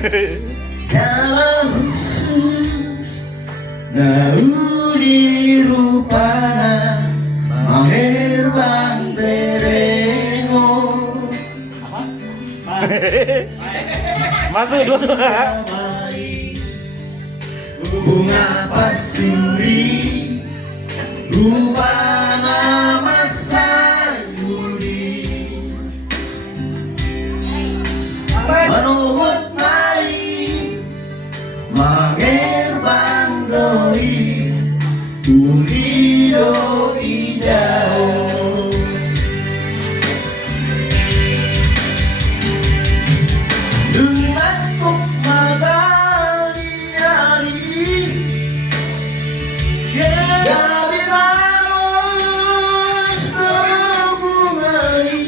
Dalam khusus naudi rupana maher bang terengo Masuk dulu. bunga pasuri rupana masayuri manuhut mai manger bandoi tulido idao Denganku madani hari dari manos berbungai.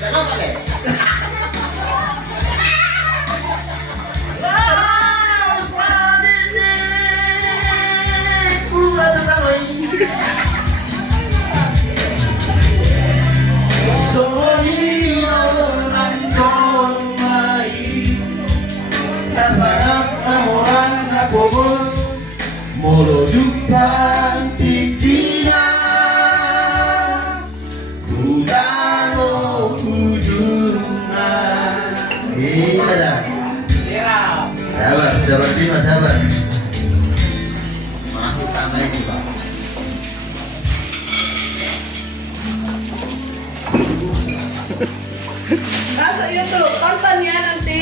Kenapa le? Manos madani bunga tertamai. Sonino nangkon mai nasangat namoran nakobos molo dupan tikina kudano ujungna ada sabar Bima sabar masih sama ini Pak. Masuk YouTube, tonton ya nanti.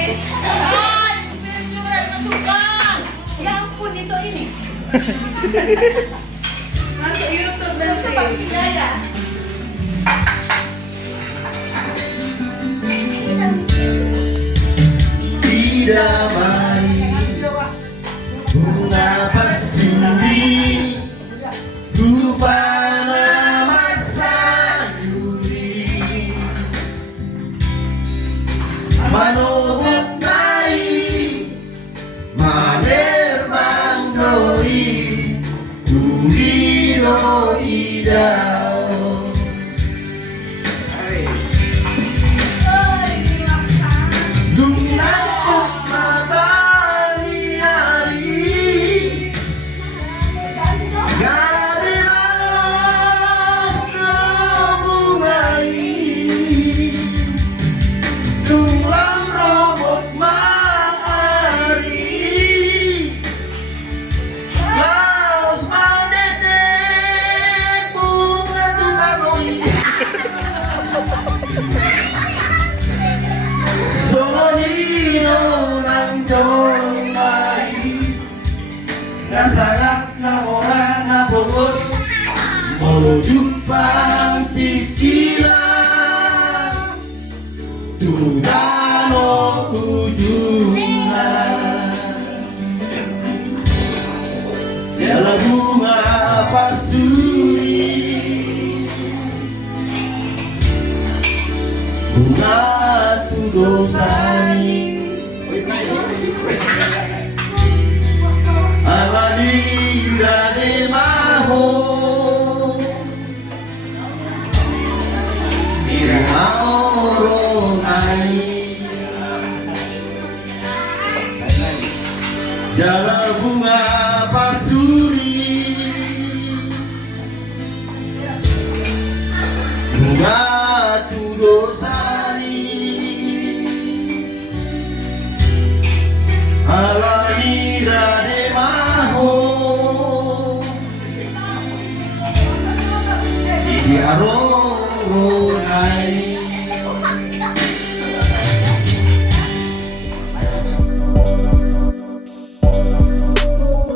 Masukkan. Ya ampun itu ini. Masuk YouTube nanti. Ya. Tidak baik bunga pasuri rupana masayuri manuhut mai maner bandoi tulido idao Dunangkuk matani hari gabi malos berbungai tulang robot mari laos madedek bunga tukaroi Sonino nangkon mai nasangat namoran nabogos molo jupang tikila tudano ujungna jala bunga pasuri bunga tudosani alani rade maho irhamoro nai jala bunga pasuri bunga tudosani alani rade maho Idi haro